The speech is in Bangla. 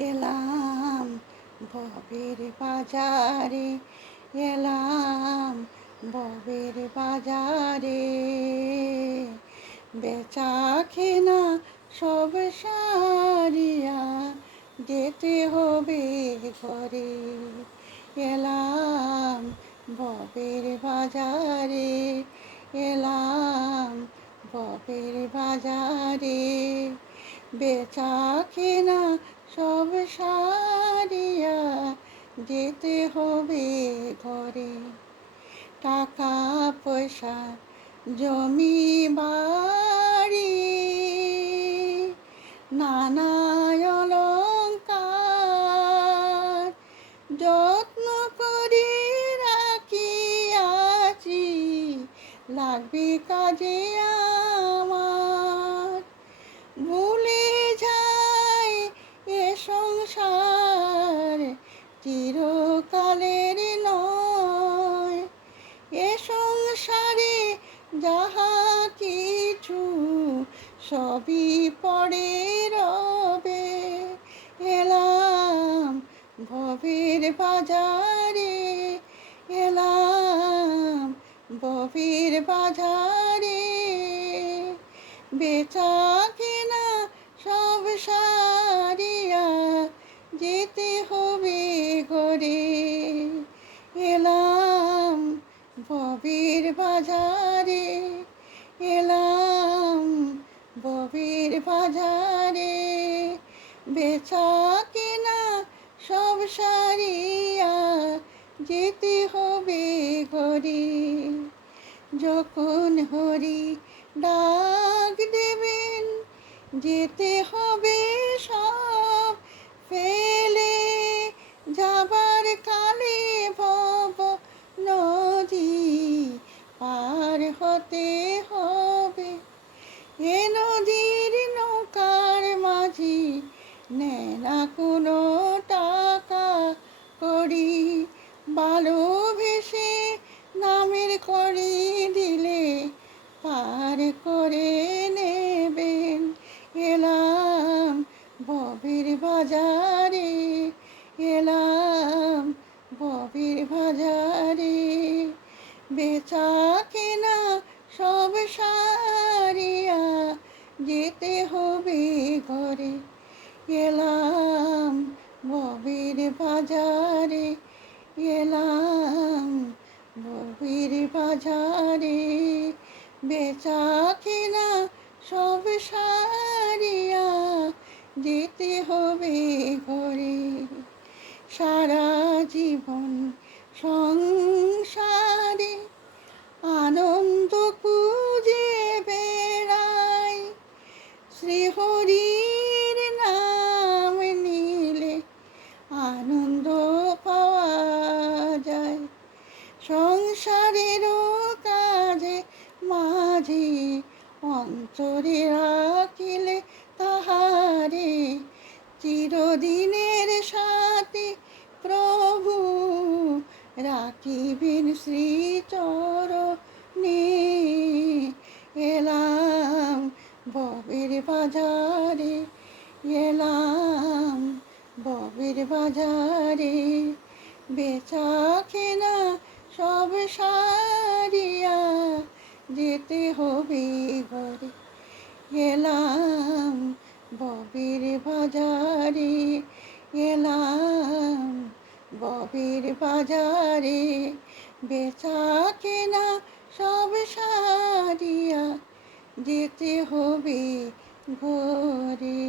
এলাম ভবের বাজারে, এলাম ভবের বাজারে, বেচা কেনা সব সারিয়া যেতে হবে ঘরে। এলাম ভবের বাজারে, এলাম ভবের বাজারে, বেচা কেনা সব সারিয়া যেতে হবে ঘরে। টাকা পয়সা জমি বাড়ি নানা অলংকার যত্ন করে রাখিয়াছি, লাগবে কাজে আমার। ভুলে যায় এ সংসার চিরকালের নয়, এ সংসারে যাহা কিছু সবই পড়ে রবে। এলাম ভবের বাজারে, এলাম ভবের বাজারে, বেচা কেনা সব সারিয়া যেতে হবে ঘরে। এলাম ভবের বাজারে, এলাম ভবের বাজারে, বেচা কেনা সব সারিয়া যেতে হবে ঘরে। যখন হরি ডাক দেবেন যেতে হবে সব ফেলে, যাবার কালে ভব নদী পার হতে হবে। এ নদীর নৌকার মাঝি নেয় না কোনো টাকা করি, ভালোবেসে নামের করি দিলে পার করে নেবেন। এলাম ভবের বাজারে, এলাম ভবের বাজারে, বেচা কেনা সব সারিয়া যেতে হবে ঘরে। এলাম ভবের বাজারে, এলাম ভবের বাজারে, বেচা কেনা সব সারিয়া যেতে হবে ঘরে। সারা জীবন সংসারে আনন্দ খুঁজে বেড়াই, শ্রীহরির নাম নিলে আনন্দ পাওয়া যায়। সংসারেরও কাজে মাঝে অন্তরে রাখিলে তাহারে চিরদিনের সাথে প্রভু রাখিবেন শ্রীচরণে। এলাম ভবের বাজারে, এলাম ভবের বাজারে, বেচা কেনা সব সারিয়া যেতে হবে ঘরে। এলাম ভবের বাজারে, এলাম ভবের বাজারে, বেচা কেনা সব সারিয়া যেতে হবে ঘরে।